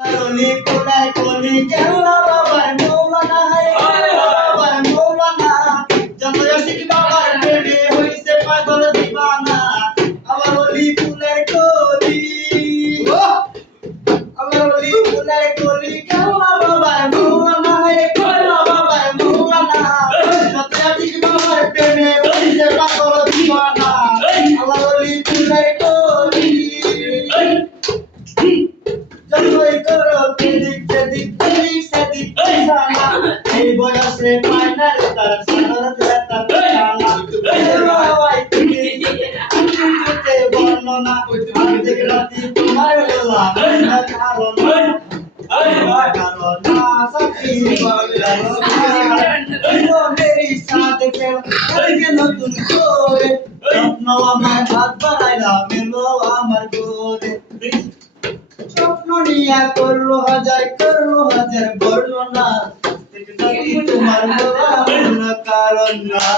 কলি কোলাই কলি কেল্লা বাবার মৌলানা রে বাবার মৌলানা যত আশিক বাবার প্রেমে হইছে পাগল দিবানা আমার অলি ফুলের কলি আমার অলি ফুলের কলি কেল্লা বাবার মৌলানা রে বাবার মৌলানা যত আশিক বাবার প্রেমে হইছে পাগল দিবানা আমার অলি ফুলের কলি জন্মই করো দিক সেদিক সেদিক জানা এই বয়সে ফাইনাল তার সারাত তার জানা হাওয়াই তুই বর্ণনা আজকে রাতে তোমার লোলা কারণ সখী মেরি সাথে খেল নতুন করে স্বপ্ন আমার হাত বাড়াইলা মেলো আমার গোরে স্বপ্ন নিয়া করলো হাজার বর্ণনা তোমার কারণ না